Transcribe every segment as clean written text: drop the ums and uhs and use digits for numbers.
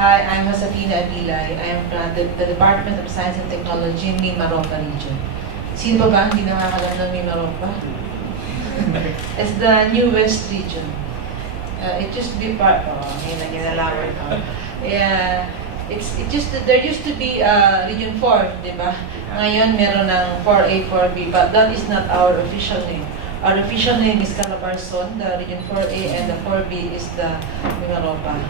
Hi, I'm Josefina Abilay. I am from the Department of Science and Technology in Mimaropa region. Sino ba hindi nakakalam ng Mimaropa? It's the newest region. It used to be part, Yeah, there used to be Region 4, di ba? Ngayon meron ng 4A, 4B, but that is not our official name. Our official name is Calabarzon, the Region 4A, and the 4B is the Mimaropa.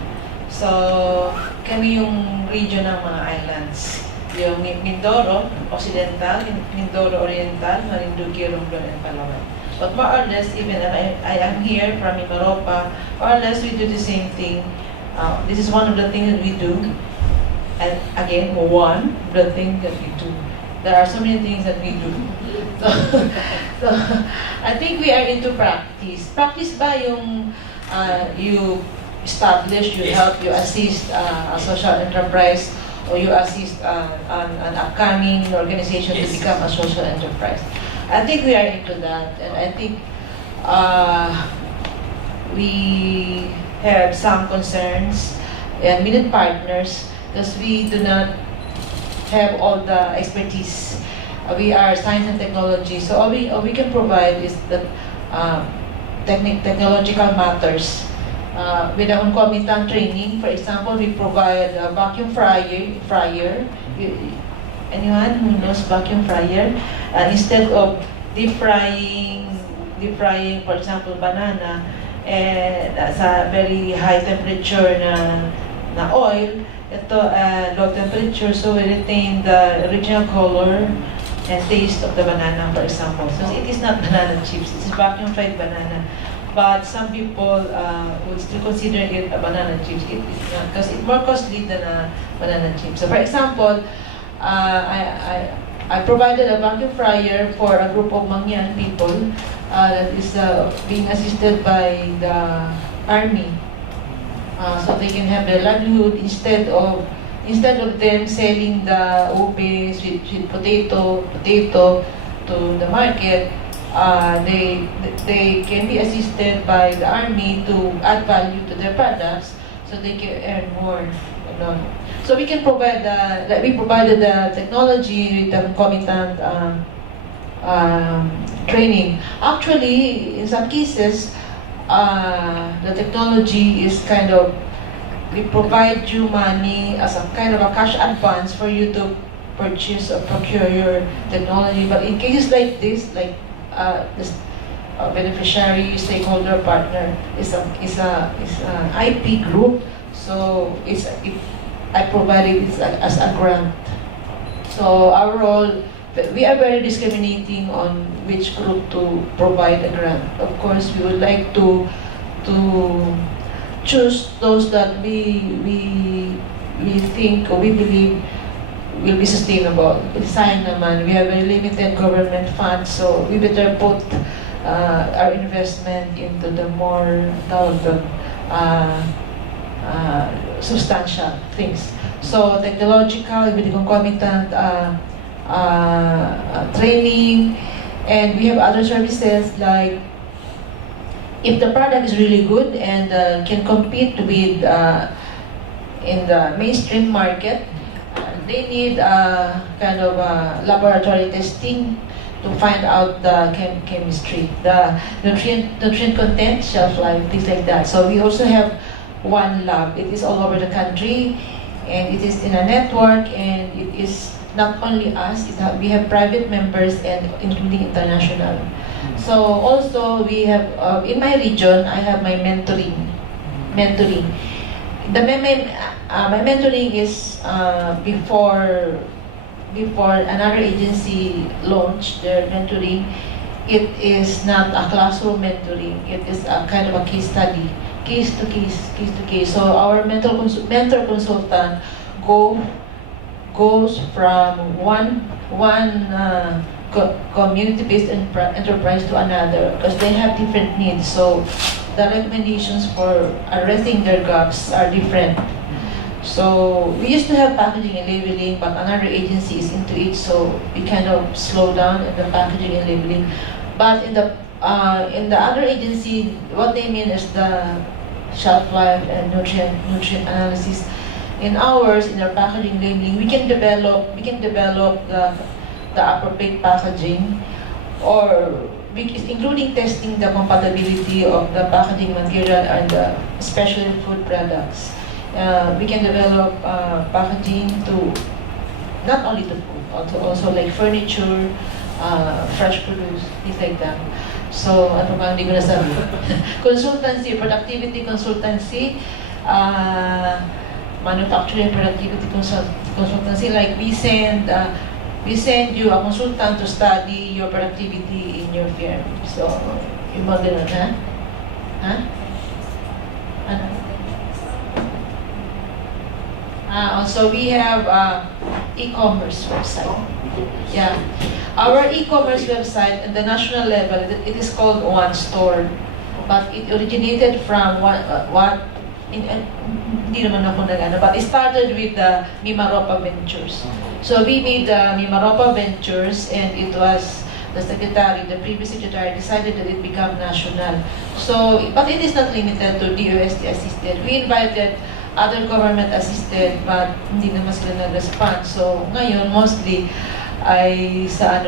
So, kami yung region ng mga islands. Yung Mindoro Occidental, Mindoro Oriental, Marinduque, Romblon, and Palawan. But more or less, even if I am here from Mimaropa, more or less we do the same thing. This is one of the things that we do. And again, one of the things that we do. There are so many things that we do. So I think we are into practice. Practice ba yung you establish, you help, you assist a social enterprise, or you assist an upcoming organization to become a social enterprise. I think we are into that, and I think we have some concerns and we need partners because we do not have all the expertise. We are science and technology, so all we can provide is the technological matters. With a concomitant training, for example, we provide a vacuum fryer. Anyone who knows vacuum fryer? Instead of deep frying, for example, banana, and sa very high temperature na oil, ito low temperature, so we retain the original color and taste of the banana, for example. So it is not banana chips; it's vacuum fried banana. But some people would still consider it a banana chips. It is not, because it's more costly than a banana chip. So, for example, I provided a vacuum fryer for a group of Mangyan people that is being assisted by the army, so they can have their livelihood instead of them selling the ube, sweet potato to the market. They can be assisted by the army to add value to their products, so they can earn more. So we can provide we provided the technology with the concomitant training. Actually, in some cases, the technology is kind of, we provide you money as a kind of a cash advance for you to purchase or procure your technology. But in cases like this, like this beneficiary stakeholder partner is an IP group, so I provided it as a grant. So our role, we are very discriminating on which group to provide a grant. Of course, we would like to choose those that we think or we believe will be sustainable. Sayang naman, we have very limited government funds, so we better put our investment into the more substantial things. So technological, with the concomitant training, and we have other services like if the product is really good and can compete with in the mainstream market, they need kind of laboratory testing to find out the chemistry, the nutrient content, shelf life, things like that. So we also have one lab. It is all over the country, and it is in a network, and it is not only us. We have private members and including international. So also we have in my region, I have my mentoring. My mentoring is before another agency launched their mentoring. It is not a classroom mentoring. It is a kind of a case study, case to case. So our mentor consultant goes from one community-based enterprise to another because they have different needs. So the recommendations for addressing their gaps are different. So we used to have packaging and labeling, but another agency is into it, so we kind of slow down in the packaging and labeling. But in the other agency, what they mean is the shelf life and nutrient analysis. in ours, in our packaging labeling, we can develop the appropriate packaging, or including testing the compatibility of the packaging material and the specialty food products. We can develop packaging to not only to food, also like furniture, fresh produce, things like that. So, ano ba, hindi ko nasabi. Consultancy, productivity consultancy, manufacturing productivity consultancy, like we send you a consultant to study your productivity in your firm. So, yung mga ganun, ha? Ha? Ano? Also, we have e-commerce website. Yeah. Our e-commerce website at the national level, it is called One Store. But it originated from hindi naman ako nagano, but it started with the Mimaropa Ventures. So we made the Mimaropa Ventures, and it was the previous secretary decided that it become national. So, but it is not limited to DOST assisted. We invited other government assisted, but hindi naman sila nag-respond. So ngayon, mostly ay sa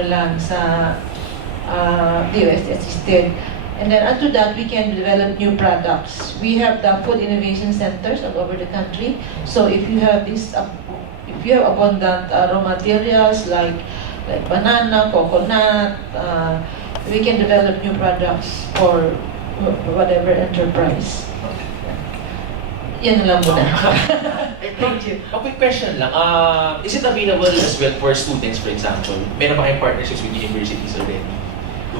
DOST assisted. And then after that, we can develop new products. We have the food innovation centers all over the country. So if you have abundant raw materials like banana, coconut, we can develop new products for whatever enterprise. Yan lang muna. Thank you. A quick question lang. Is it available as well for students, for example? Meron ba kayong partnerships with universities already?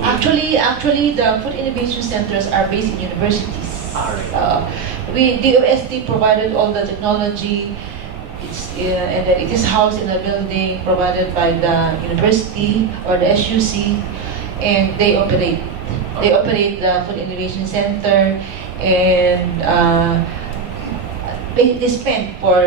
Actually, the food innovation centers are based in universities. DOST provided all the technology, and then it is housed in a building provided by the university or the SUC, and they operate. They operate the food innovation center, and they spend for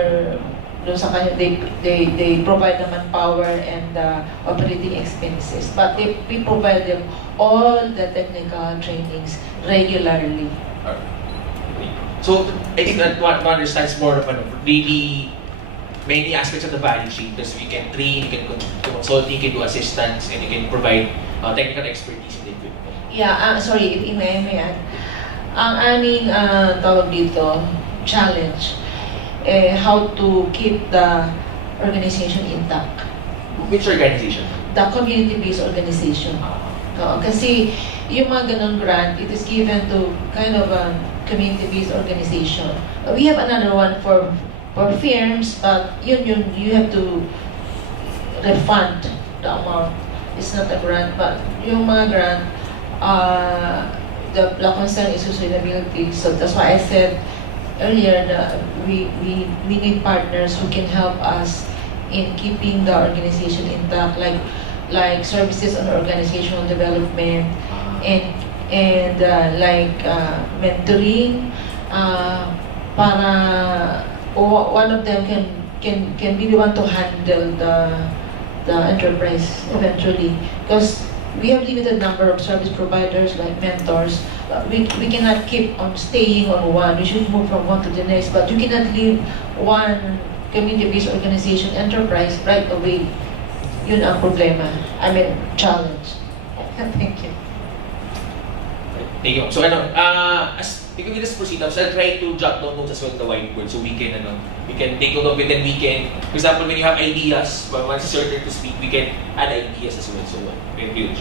they provide the manpower and the operating expenses, but we provide them all the technical trainings regularly. So I think that one understands more of really many aspects of the value chain, because we can train, you can consult, you can do assistance, and you can provide technical expertise in the equipment. Yeah, sorry, if may add. Ang aming tawag dito, challenge, how to keep the organization intact. Which organization? The community-based organization. Kasi yung mga ganun grant, it is given to kind of a community-based organization. We have another one for firms, but you have to refund the amount. It's not a grant, but yung mga grant, the concern is sustainability. So that's why I said earlier that we need partners who can help us in keeping the organization intact, like services on organizational development, and like mentoring, para one of them can be the one to handle the enterprise eventually, because we have limited number of service providers like mentors. We cannot keep on staying on one. We should move from one to the next, but you cannot leave one community-based organization enterprise right away. Yun ang problema. Challenge. Thank you. Thank you. So as we can just proceed now, so I'll try to jot down notes as well on the whiteboard, so we can take note of it, and we can, for example, when you have ideas, but once it's your turn to speak, we can add ideas as well. So we can do it.